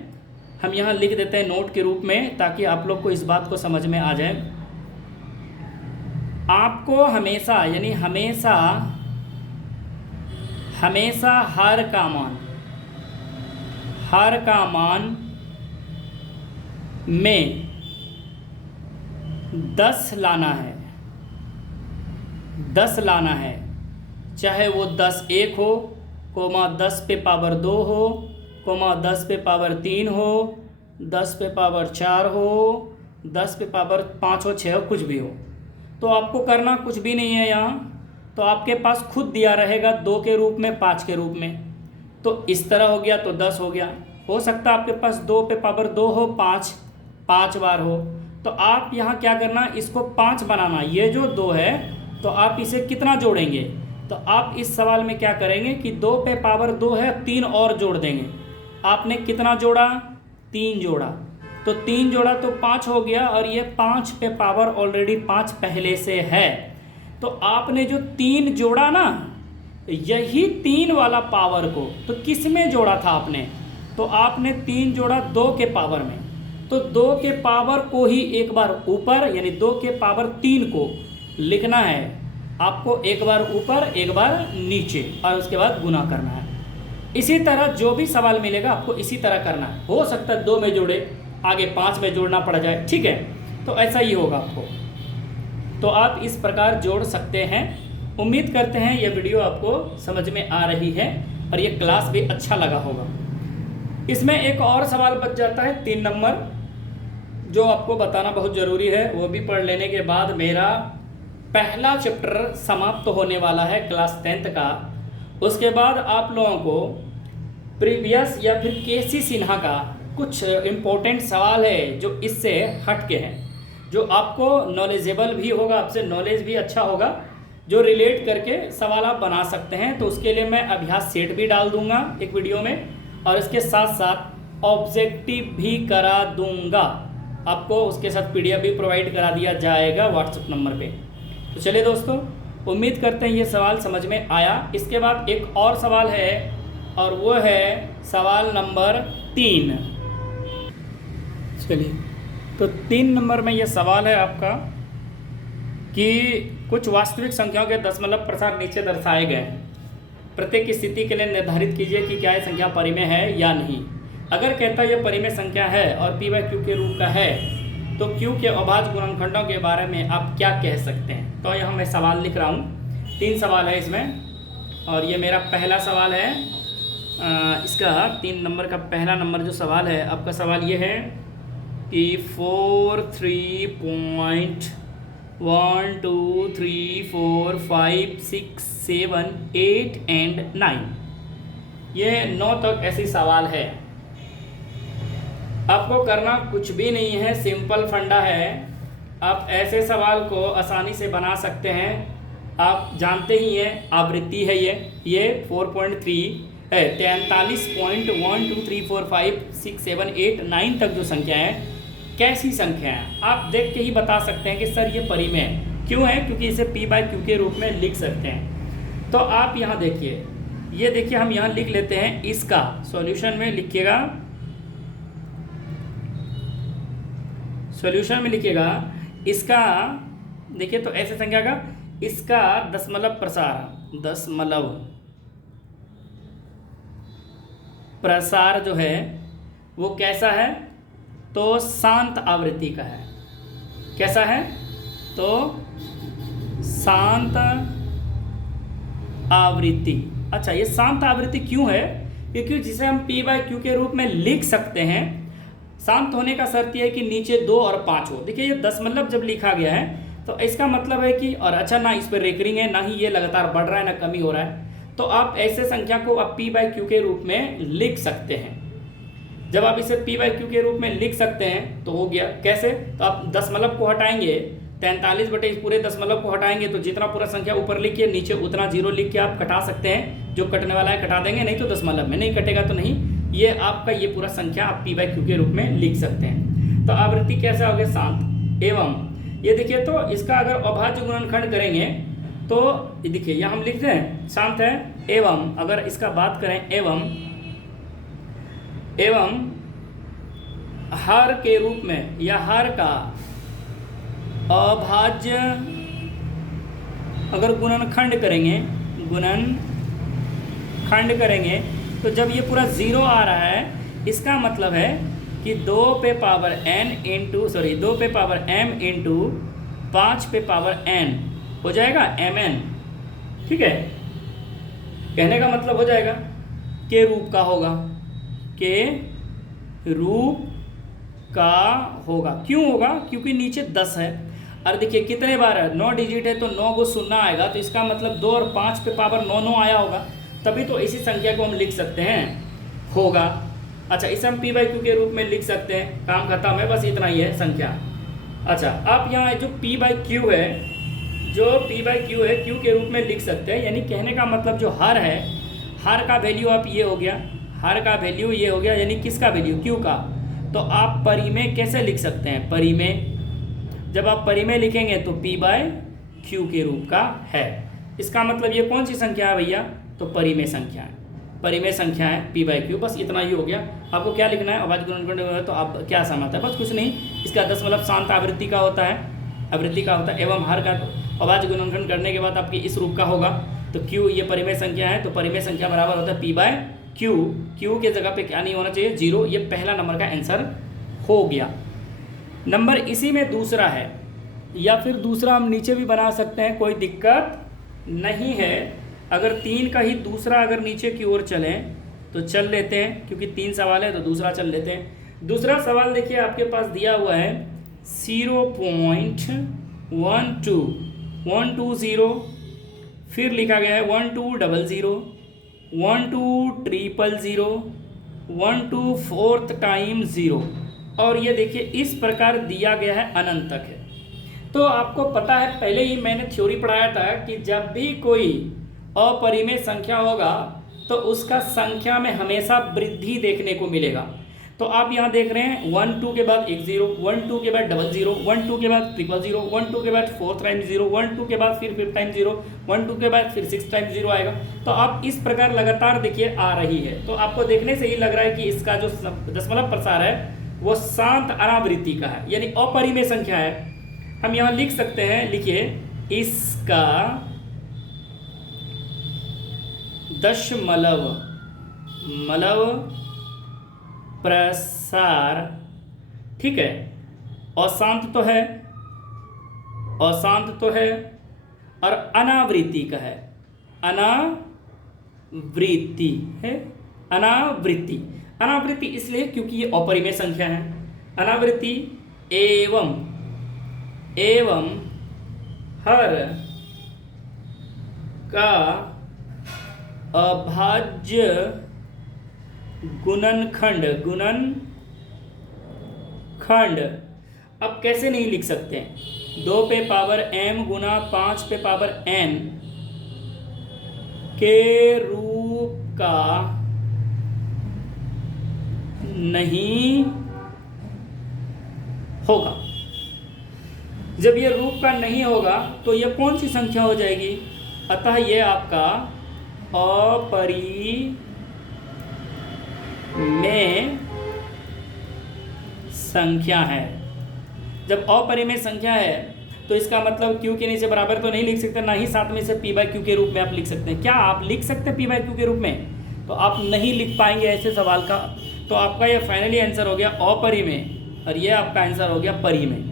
हम यहाँ लिख देते हैं नोट के रूप में, ताकि आप लोग को इस बात को समझ में आ जाए। आपको हमेशा, यानी हमेशा हर का मान में 10 लाना है। 10 लाना है, चाहे वो 10(1) हो, 10^2 हो, 10^3 हो, 10^4 हो, 10^5 हो, 6 हो, कुछ भी हो। तो आपको करना कुछ भी नहीं है यहाँ। तो आपके पास खुद दिया रहेगा 2 के रूप में, 5 के रूप में। तो इस तरह हो गया तो 10 हो गया। हो सकता है आपके पास 2^2 हो, 5 बार हो। तो आप यहाँ क्या करना, इसको 5 बनाना। ये जो 2 है तो आप इसे कितना जोड़ेंगे? तो आप इस सवाल में क्या करेंगे कि 2^2 है, 3 और जोड़ देंगे। आपने कितना जोड़ा? 3 जोड़ा। तो 3 जोड़ा तो 5 हो गया, और ये 5 पे पावर ऑलरेडी 5 पहले से है। तो आपने जो 3 जोड़ा ना, यही 3 वाला पावर को तो किस में जोड़ा था आपने? तो आपने 3 जोड़ा 2 के पावर में। तो 2 के पावर को ही एक बार ऊपर, यानी 2 के पावर 3 को लिखना है आपको, एक बार ऊपर एक बार नीचे, और उसके बाद गुना करना है। इसी तरह जो भी सवाल मिलेगा आपको इसी तरह करना है। हो सकता है 2 में जोड़े, आगे 5 में जोड़ना पड़ जाए, ठीक है। तो ऐसा ही होगा आपको। तो आप इस प्रकार जोड़ सकते हैं। उम्मीद करते हैं ये वीडियो आपको समझ में आ रही है और ये क्लास भी अच्छा लगा होगा। इसमें एक और सवाल बच जाता है 3 नंबर, जो आपको बताना बहुत ज़रूरी है। वो भी पढ़ लेने के बाद मेरा पहला चैप्टर समाप्त होने वाला है क्लास 10th का। उसके बाद आप लोगों को प्रीवियस या फिर केसी सिन्हा का कुछ इम्पोर्टेंट सवाल है जो इससे हट के हैं, जो आपको नॉलेजेबल भी होगा, आपसे नॉलेज भी अच्छा होगा, जो रिलेट करके सवाल आप बना सकते हैं। तो उसके लिए मैं अभ्यास सेट भी डाल दूंगा एक वीडियो में, और इसके साथ साथ ऑब्जेक्टिव भी करा दूंगा आपको। उसके साथ PDF भी प्रोवाइड करा दिया जाएगा व्हाट्सएप नंबर पे। तो चलिए दोस्तों, उम्मीद करते हैं ये सवाल समझ में आया। इसके बाद एक और सवाल है, और वो है सवाल नंबर 3। चलिए, तो 3 नंबर में ये सवाल है आपका कि कुछ वास्तविक संख्याओं के दशमलव प्रसार नीचे दर्शाए गए हैं। प्रत्येक स्थिति के लिए निर्धारित कीजिए कि क्या यह संख्या परिमेय है या नहीं। अगर कहता है यह परिमेय संख्या है और P/Q के रूप का है, तो Q के अभाज्य गुणनखंडों के बारे में आप क्या कह सकते हैं। तो यहाँ मैं सवाल लिख रहा हूँ, 3 सवाल है इसमें, और ये मेरा पहला सवाल है। इसका 3 नंबर का पहला नंबर जो सवाल है, आपका सवाल ये है कि 4 3 पॉइंट 1 2 3 4 5 6 7 8 एंड 9, ये 9 तक ऐसी सवाल है। आपको करना कुछ भी नहीं है, सिंपल फंडा है। आप ऐसे सवाल को आसानी से बना सकते हैं। आप जानते ही हैं आवृत्ति है ये 4.3 है, 43.1 2 3 4 5 6 7 8 9 तक जो संख्या है, कैसी संख्या है आप देख के ही बता सकते हैं कि सर ये परिमेय क्यों है, क्योंकि इसे P/Q के रूप में लिख सकते हैं। तो आप यहाँ देखिए, ये देखिए हम यहाँ लिख लेते हैं, इसका सॉल्यूशन में लिखिएगा, सॉल्यूशन में लिखिएगा इसका, देखिए तो ऐसे संख्या का इसका दशमलव प्रसार जो है वो कैसा है, तो शांत आवृत्ति का है। कैसा है, तो शांत आवृत्ति। अच्छा, ये शांत आवृत्ति क्यों है, क्योंकि जिसे हम P/Q के रूप में लिख सकते हैं। शांत होने का शर्त यह है कि नीचे 2 और 5 हो। देखिए ये दशमलव जब लिखा गया है तो इसका मतलब है कि, और अच्छा ना इस पर रेकरिंग है, ना ही ये लगातार बढ़ रहा है ना कमी हो रहा है, तो आप ऐसे संख्या को आप P/Q के रूप में लिख सकते हैं। जब आप इसे P/Q के रूप में लिख सकते हैं तो हो गया। कैसे, तो आप दशमलव को हटाएंगे, 43 बटे इस पूरे दशमलव को हटाएंगे तो जितना पूरा संख्या ऊपर लिखिए, नीचे उतना 0 लिख के आप कटा सकते हैं। जो कटने वाला है कटा देंगे, नहीं तो दशमलव में, नहीं कटेगा तो नहीं। ये आपका ये पूरा संख्या आप P/Q के रूप में लिख सकते हैं। तो आवृत्ति कैसा हो गया, शांत। एवं ये देखिए, तो इसका अगर अभाज्य गुणनखंड करेंगे तो देखिए यहाँ हम लिखते हैं शांत है। एवं अगर इसका बात करें, एवं हर के रूप में, या हर का अभाज्य अगर गुणनखंड करेंगे तो जब ये पूरा 0 आ रहा है, इसका मतलब है कि 2 पे पावर m इंटू 5 पे पावर n हो जाएगा mn। ठीक है, कहने का मतलब हो जाएगा के रूप का होगा, के रूप का होगा। क्यों होगा, क्योंकि नीचे 10 है। और देखिए कितने बार है, 9 डिजिट है तो 9 को शून्य आएगा, तो इसका मतलब 2 और 5 पे पावर 9 आया होगा, तभी तो इसी संख्या को हम लिख सकते हैं, होगा। अच्छा, इसे हम P/Q के रूप में लिख सकते हैं, काम खत्म है, बस इतना ही है संख्या। अच्छा, आप यहाँ जो P/Q है Q के रूप में लिख सकते हैं, यानी कहने का मतलब जो हर है, हर का वैल्यू आप ये हो गया, हर का वैल्यू ये हो गया, यानी किसका वैल्यू, Q का। तो आप परिमेय कैसे लिख सकते हैं, परिमेय जब आप परिमेय लिखेंगे तो P/Q के रूप का है। इसका मतलब ये कौन सी संख्या है भैया, तो परिमेय संख्या है, परिमेय संख्या है P/Q। बस इतना ही हो गया। आपको क्या लिखना है, अभाज्य गुणनखंड, तो आप क्या समझता है, बस कुछ नहीं, इसका दशमलव शांत आवृत्ति का होता है, एवं हर का अभाज्य गुणनखंड करने के बाद आपकी इस रूप का होगा। तो Q ये परिमेय संख्या है, तो परिमेय संख्या बराबर होता है P/Q। Q के जगह पे क्या नहीं होना चाहिए, 0। ये पहला नंबर का आंसर हो गया। नंबर इसी में दूसरा है, या फिर दूसरा हम नीचे भी बना सकते हैं, कोई दिक्कत नहीं है। अगर 3 का ही दूसरा अगर नीचे की ओर चलें तो चल लेते हैं, क्योंकि 3 सवाल है तो दूसरा चल लेते हैं। दूसरा सवाल देखिए आपके पास दिया हुआ है 0.120, फिर लिखा गया है 1200, 1200, 124 टाइम 0, और ये देखिए इस प्रकार दिया गया है, अनंत तक है। तो आपको पता है, पहले ही मैंने थ्योरी पढ़ाया था कि जब भी कोई अपरिमेय संख्या होगा तो उसका संख्या में हमेशा वृद्धि देखने को मिलेगा। तो आप यहाँ देख रहे हैं 1 2 के बाद 1 0, 1 2 के बाद 00, 1 2 के बाद 000, 1 2 के बाद 4 टाइम 0, 1 2 के बाद फिर 5 टाइम 0, 1 2 के बाद फिर 6 टाइम 0 आएगा। तो आप इस प्रकार लगातार देखिए आ रही है। तो आपको देखने से ही लग रहा है कि इसका जो दशमलव प्रसार है वो शांत अनावृत्ति का है, यानी अपरिमेय संख्या है। हम यहाँ लिख सकते हैं, लिखिए इसका दशमलव प्रसार, ठीक है, अशांत तो है, अशांत तो है, और अनावृत्ति का है, अनावृत्ति है, अनावृत्ति। अनावृत्ति इसलिए क्योंकि ये अपरिमेय संख्या है। अनावृत्ति एवं हर का अभाज्य गुणनखंड। अब कैसे नहीं लिख सकते हैं? 2 पे पावर m गुना 5 पे पावर n के रूप का नहीं होगा। जब ये रूप का नहीं होगा तो ये कौन सी संख्या हो जाएगी? अतः ये आपका अपरिमेय संख्या है। जब अपरिमेय संख्या है तो इसका मतलब q के नीचे बराबर तो नहीं लिख सकते, ना ही साथ में से p बाई क्यू के रूप में आप लिख सकते हैं। क्या आप लिख सकते हैं p बाई क्यू के रूप में? तो आप नहीं लिख पाएंगे ऐसे सवाल का। तो आपका ये फाइनली आंसर हो गया अपरिमेय, और ये आपका आंसर हो गया परिमेय।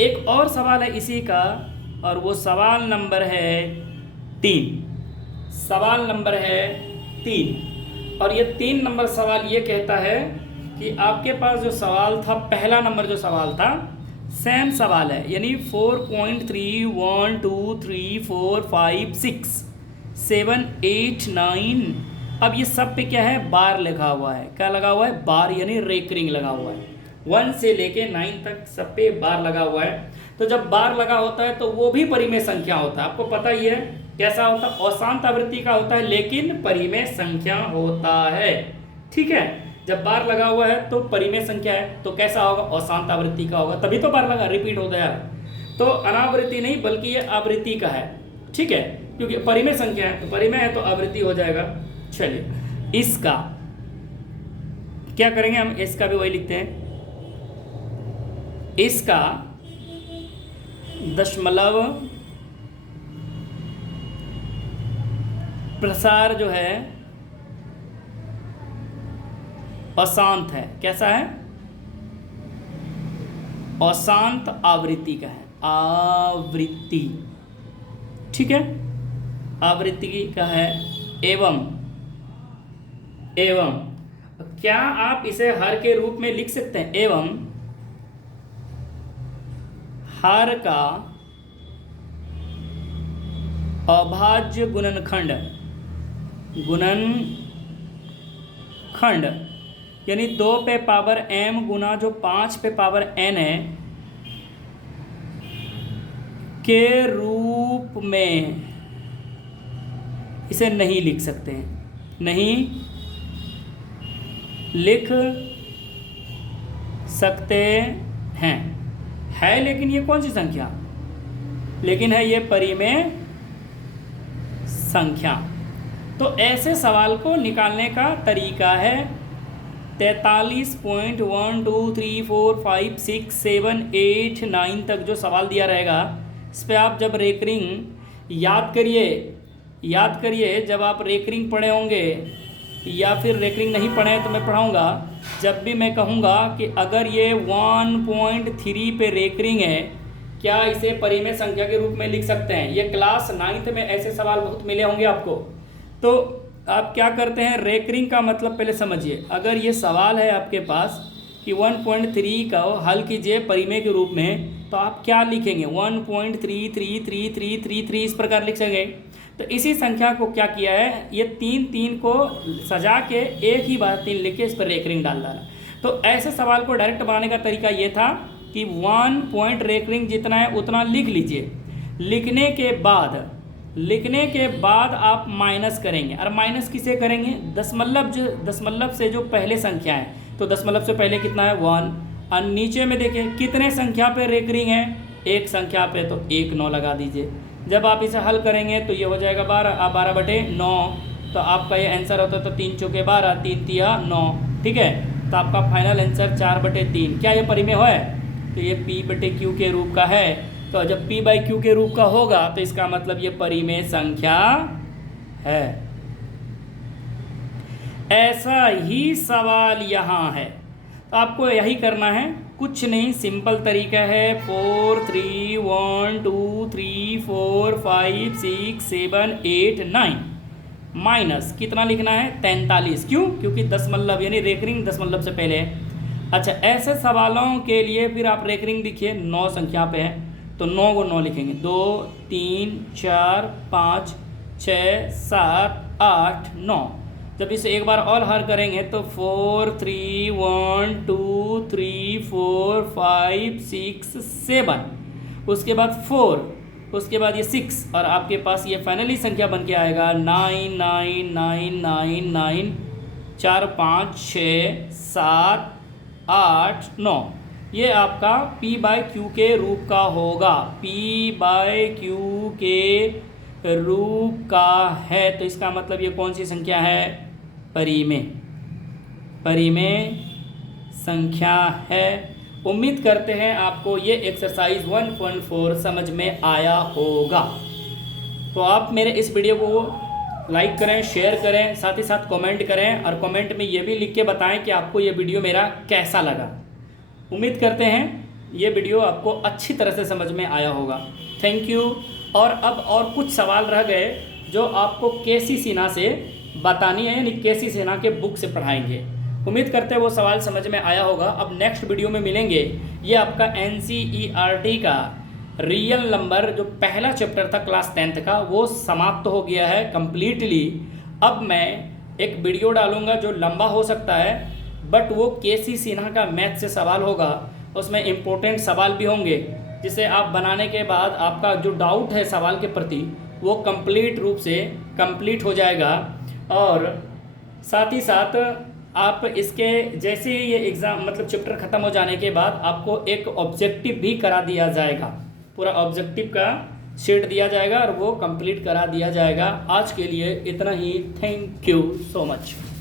एक और सवाल है इसी का, और वो सवाल नंबर है 3। सवाल नंबर है 3, और ये 3 नंबर सवाल ये कहता है कि आपके पास जो सवाल था, पहला नंबर जो सवाल था, सेम सवाल है, यानी 4.3 1 2 3 4 5 6 7 8 9। अब ये सब पे क्या है? बार लिखा हुआ है। क्या लगा हुआ है? बार, यानी रेकरिंग लगा हुआ है। 1 से लेके 9 तक सब पे बार लगा हुआ है। तो जब बार लगा होता है तो वो भी परिमेय संख्या होता है। आपको पता ही है कैसा होता है? अशांत आवृत्ति का होता है, लेकिन परिमेय संख्या होता है। ठीक है, जब बार लगा हुआ है तो परिमेय संख्या है, तो कैसा होगा? अशांत आवृत्ति का होगा, तभी तो बार लगा, रिपीट होता है। तो अनावृत्ति नहीं बल्कि ये आवृत्ति का है। ठीक है, क्योंकि परिमेय संख्या है, तो परिमेय है तो आवृत्ति हो जाएगा। चलिए, इसका क्या करेंगे हम? इसका भी वही लिखते हैं। इसका दशमलव प्रसार जो है अशांत है। कैसा है? अशांत आवृत्ति का है, आवृत्ति। ठीक है, आवृत्ति का है। एवं क्या आप इसे हर के रूप में लिख सकते हैं? एवं हर का अभाज्य गुणनखंड यानी 2 पे पावर m गुना जो 5 पे पावर n है के रूप में इसे नहीं लिख सकते हैं। नहीं लिख सकते हैं। है लेकिन ये कौन सी संख्या? लेकिन है ये परिमेय संख्या। तो ऐसे सवाल को निकालने का तरीका है 43.1 2 3 4 5 6 7 8 9 तक जो सवाल दिया रहेगा, इस पर आप जब रेकरिंग याद करिए जब आप रेकरिंग पढ़े होंगे, या फिर रेकरिंग नहीं पढ़े तो मैं पढ़ाऊँगा। जब भी मैं कहूँगा कि अगर ये 1.3 पे रेकरिंग है, क्या इसे परिमेय संख्या के रूप में लिख सकते हैं? ये क्लास 9th में ऐसे सवाल बहुत मिले होंगे आपको। तो आप क्या करते हैं? रेकरिंग का मतलब पहले समझिए। अगर ये सवाल है आपके पास कि 1.3 का हल कीजिए परिमेय के रूप में, तो आप क्या लिखेंगे? 1.333333 इस प्रकार लिख सकेंगे। तो इसी संख्या को क्या किया है, ये 3 को सजा के एक ही बार 3 लिख के इस पर रेकरिंग डाल डाला। तो ऐसे सवाल को डायरेक्ट बनाने का तरीका ये था कि 1 पॉइंट रेकरिंग जितना है उतना लिख लीजिए। लिखने के बाद आप माइनस करेंगे। और माइनस किसे करेंगे? दशमलव से जो पहले संख्या है, तो दशमलव से पहले कितना है? 1। और नीचे में देखिए कितने संख्या पे रेकरिंग है? एक संख्या पे, तो 1 9 लगा दीजिए। जब आप इसे हल करेंगे तो ये हो जाएगा 12/9। तो आपका ये आंसर होता तो 3 चौके 12, 3 तिया 9। ठीक है, तो आपका फाइनल आंसर 4/3। क्या ये परिमेय है? तो ये P/Q के रूप का है। तो जब P/Q के रूप का होगा तो इसका मतलब ये परिमेय संख्या है। ऐसा ही सवाल यहाँ है, तो आपको यही करना है। कुछ नहीं, सिंपल तरीका है। 4 3 1 2 3 4 5 6 7 8 9 माइनस कितना लिखना है 43। क्यों? क्योंकि दशमलव यानी रेकरिंग दशमलव से पहले है। अच्छा, ऐसे सवालों के लिए फिर आप रेकरिंग लिखिए, 9 संख्या पे है तो 9 को 9 लिखेंगे। 2 3 4 5 6 7 8 9। जब इसे एक बार और हल करेंगे तो 4 3 1 2 3 4 5 6 7, उसके बाद 4, उसके बाद ये 6 और आपके पास ये फाइनली संख्या बन के आएगा 9 9 9 9 9 4 5 6 7 8 9। ये आपका P बाय Q के रूप का होगा, P बाय Q के रूप का है। तो इसका मतलब ये कौन सी संख्या है? परिमेय संख्या है। उम्मीद करते हैं आपको ये एक्सरसाइज 1.4 समझ में आया होगा। तो आप मेरे इस वीडियो को लाइक करें, शेयर करें, साथ ही साथ कमेंट करें और कमेंट में ये भी लिख के बताएं कि आपको ये वीडियो मेरा कैसा लगा। उम्मीद करते हैं ये वीडियो आपको अच्छी तरह से समझ में आया होगा। Thank you. और अब और कुछ सवाल रह गए जो आपको केसी सिन्हा से बतानी है, यानी केसी सिन्हा के बुक से पढ़ाएंगे। उम्मीद करते हैं वो सवाल समझ में आया होगा। अब नेक्स्ट वीडियो में मिलेंगे। ये आपका NCERT का रियल नंबर जो पहला चैप्टर था क्लास 10th का, वो समाप्त हो गया है कम्प्लीटली। अब मैं एक वीडियो डालूंगा जो लंबा हो सकता है, बट वो केसी सिन्हा का मैथ से सवाल होगा। उसमें इम्पोर्टेंट सवाल भी होंगे जिसे आप बनाने के बाद आपका जो डाउट है सवाल के प्रति वो कंप्लीट रूप से कंप्लीट हो जाएगा। और साथ ही साथ आप इसके जैसे ही ये एग्ज़ाम मतलब चैप्टर ख़त्म हो जाने के बाद आपको एक ऑब्जेक्टिव भी करा दिया जाएगा, पूरा ऑब्जेक्टिव का शीट दिया जाएगा और वो कंप्लीट करा दिया जाएगा। आज के लिए इतना ही। Thank you so much.